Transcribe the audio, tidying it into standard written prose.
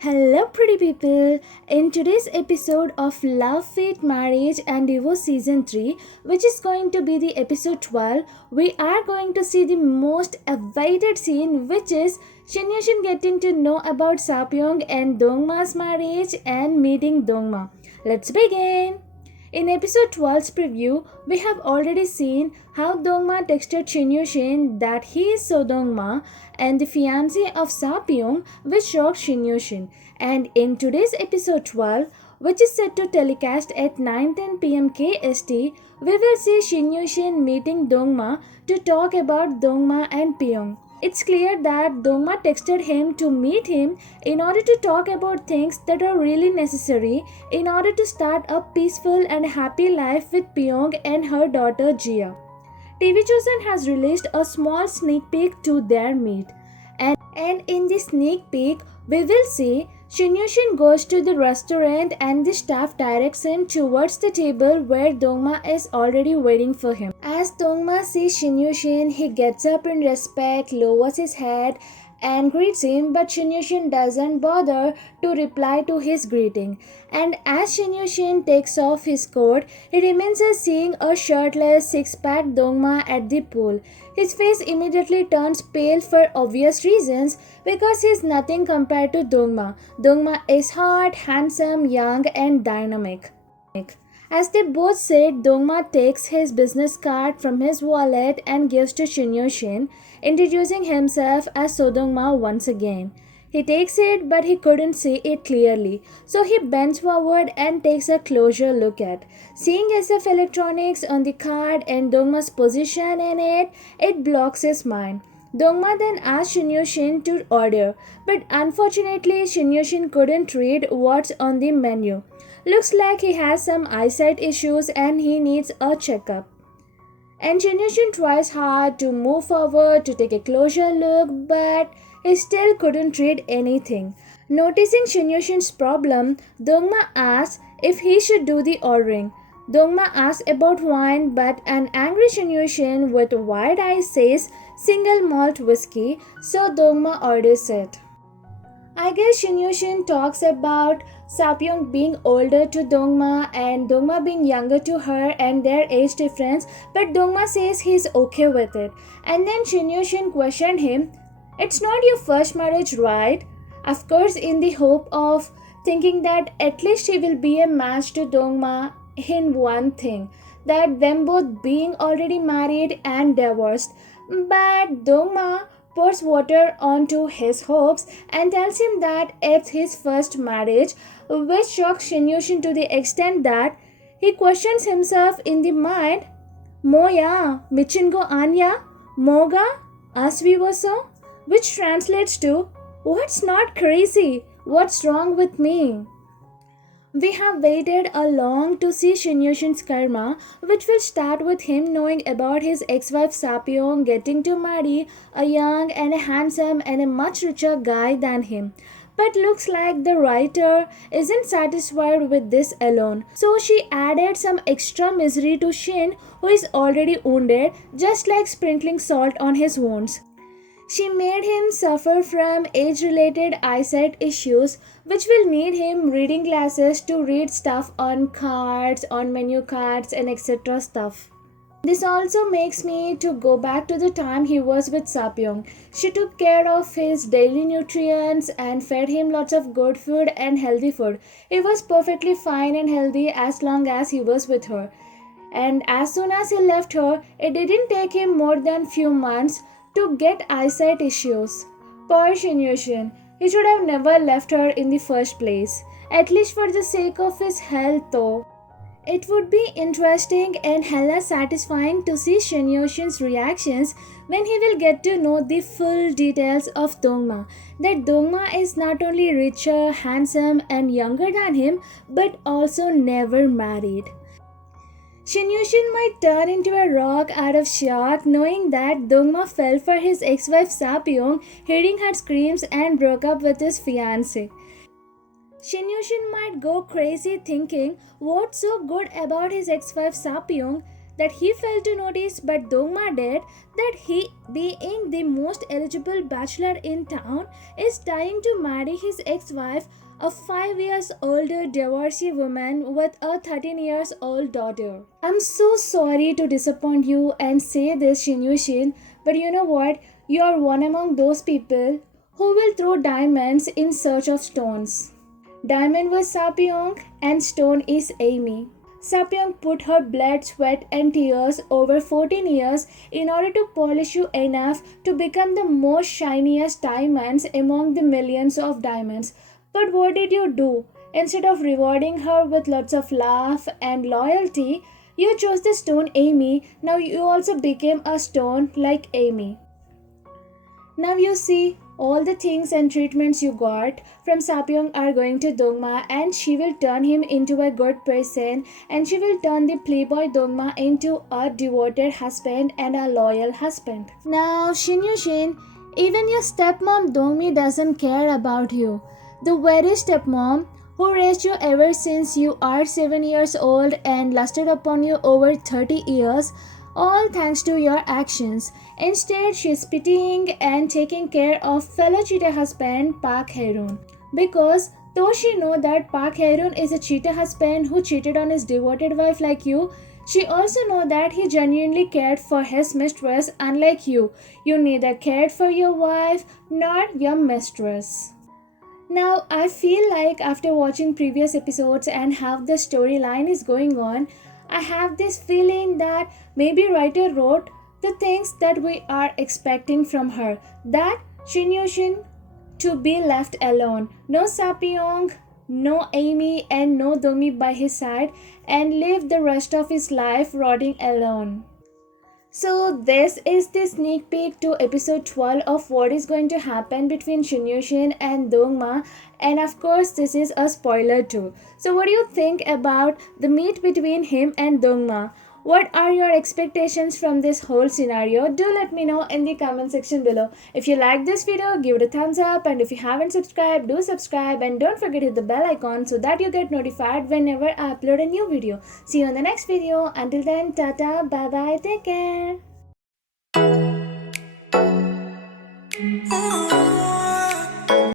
Hello, pretty people. In today's episode of Love, Fate, Marriage, and Divorce Season 3, which is going to be the episode 12, we are going to see the most awaited scene, which is Shin getting to know about Sapyong and Dongma's marriage and meeting Dongma. Let's begin. In episode 12's preview, we have already seen how Dongma texted Shin Yushin that he is So Dongma and the fiancé of Sapyong, which shocked Shin Yushin. And in today's episode 12, which is set to telecast at 9:10 p.m. KST, we will see Shin Yushin meeting Dongma to talk about Dongma and Piyoung. It's clear that Dongma texted him to meet him in order to talk about things that are really necessary in order to start a peaceful and happy life with Pyong and her daughter Jia. TV Chosen has released a small sneak peek to their meet. And in the sneak peek, we will see Shin Yushin goes to the restaurant and the staff directs him towards the table where Dongma is already waiting for him. As Dongma sees Shin Yushin, he gets up in respect, lowers his head, and greets him, but Shin Yushin doesn't bother to reply to his greeting. And as Shin Yushin takes off his coat, he remains as seeing a shirtless, six-pack Dongma at the pool. His face immediately turns pale for obvious reasons because he is nothing compared to Dongma. Dongma is hot, handsome, young, and dynamic. As they both said, Dongma takes his business card from his wallet and gives to Shin Yushin, introducing himself as Sodongma once again. He takes it, but he couldn't see it clearly, so he bends forward and takes a closer look at. Seeing SF Electronics on the card and Dongma's position in it, it blocks his mind. Dongma then asked Shin Yushin to order, but unfortunately Shin Yushin couldn't read what's on the menu. Looks like he has some eyesight issues and he needs a checkup. And Shin Yushin tries hard to move forward to take a closer look, but he still couldn't read anything. Noticing Shin Yushin's problem, Dongma asks if he should do the ordering. Dongma asks about wine, but an angry Shin Yushin with wide eyes says single malt whiskey, so Dongma orders it. I guess Shin Yushin talks about Sapyong being older to Dongma and Dongma being younger to her and their age difference, but Dongma says he's okay with it. And then Shin Yushin questioned him, "It's not your first marriage, right?" Of course, in the hope of thinking that at least he will be a match to Dongma in one thing, that them both being already married and divorced. But Dongma pours water onto his hopes and tells him that it's his first marriage, which shocks Shin Yushin to the extent that he questions himself in the mind. Moya, Michingo Anya, Moga, Asvivaso, which translates to, "What's not crazy? What's wrong with me?" We have waited a long to see Shin Yushin's karma, which will start with him knowing about his ex-wife Sapyong getting to marry a young and a handsome and a much richer guy than him. But looks like the writer isn't satisfied with this alone, so she added some extra misery to Shin, who is already wounded, just like sprinkling salt on his wounds. She made him suffer from age-related eyesight issues, which will need him reading glasses to read stuff on cards, on menu cards, and etc. stuff. This also makes me to go back to the time he was with Sapyong. She took care of his daily nutrients and fed him lots of good food and healthy food. He was perfectly fine and healthy as long as he was with her. And as soon as he left her, it didn't take him more than few months to get eyesight issues. Poor Shin Yushin. He should have never left her in the first place. At least for the sake of his health though. It would be interesting and hella satisfying to see Shin Yushin's reactions when he will get to know the full details of Dongma. That Dongma is not only richer, handsome and younger than him, but also never married. Shin Yushin might turn into a rock out of shock knowing that Dongma fell for his ex-wife Sapyong, hearing her screams and broke up with his fiancé. Shin Yushin might go crazy thinking what's so good about his ex-wife Sapyong that he failed to notice, but Dongma did, that he, being the most eligible bachelor in town, is dying to marry his ex-wife, a 5 years older divorcee woman with a 13 years old daughter. I'm so sorry to disappoint you and say this, Shin, but you know what? You are one among those people who will throw diamonds in search of stones. Diamond was Sahyun and stone is Amy. Sahyun put her blood, sweat, and tears over 14 years in order to polish you enough to become the most shiniest diamonds among the millions of diamonds. But what did you do? Instead of rewarding her with lots of love and loyalty, you chose the stone Amy. Now you also became a stone like Amy. Now you see, all the things and treatments you got from Sahyun are going to Dongma, and she will turn him into a good person, and she will turn the playboy Dongma into a devoted husband and a loyal husband. Now Shin, even your stepmom Dongmi doesn't care about you. The very stepmom who raised you ever since you are 7 years old and lusted upon you over 30 years, all thanks to your actions. Instead, she is pitying and taking care of fellow cheater husband Park Hae-roon. Because though she know that Park Hae-roon is a cheater husband who cheated on his devoted wife like you, she also know that he genuinely cared for his mistress unlike you. You neither cared for your wife nor your mistress. Now, I feel like after watching previous episodes and how the storyline is going on, I have this feeling that maybe writer wrote the things that we are expecting from her. That Shin to be left alone. No Sahyun, no Amy, and no Dongmi by his side, and live the rest of his life rotting alone. So this is the sneak peek to episode 12 of what is going to happen between Shin and Dongma, and of course this is a spoiler too. So what do you think about the meet between him and Dongma? What are your expectations from this whole scenario? Do let me know in the comment section below. If you like this video, give it a thumbs up, and if you haven't subscribed, do subscribe, and don't forget to hit the bell icon so that you get notified whenever I upload a new video. See you in the next video. Until then, tata, bye bye, take care.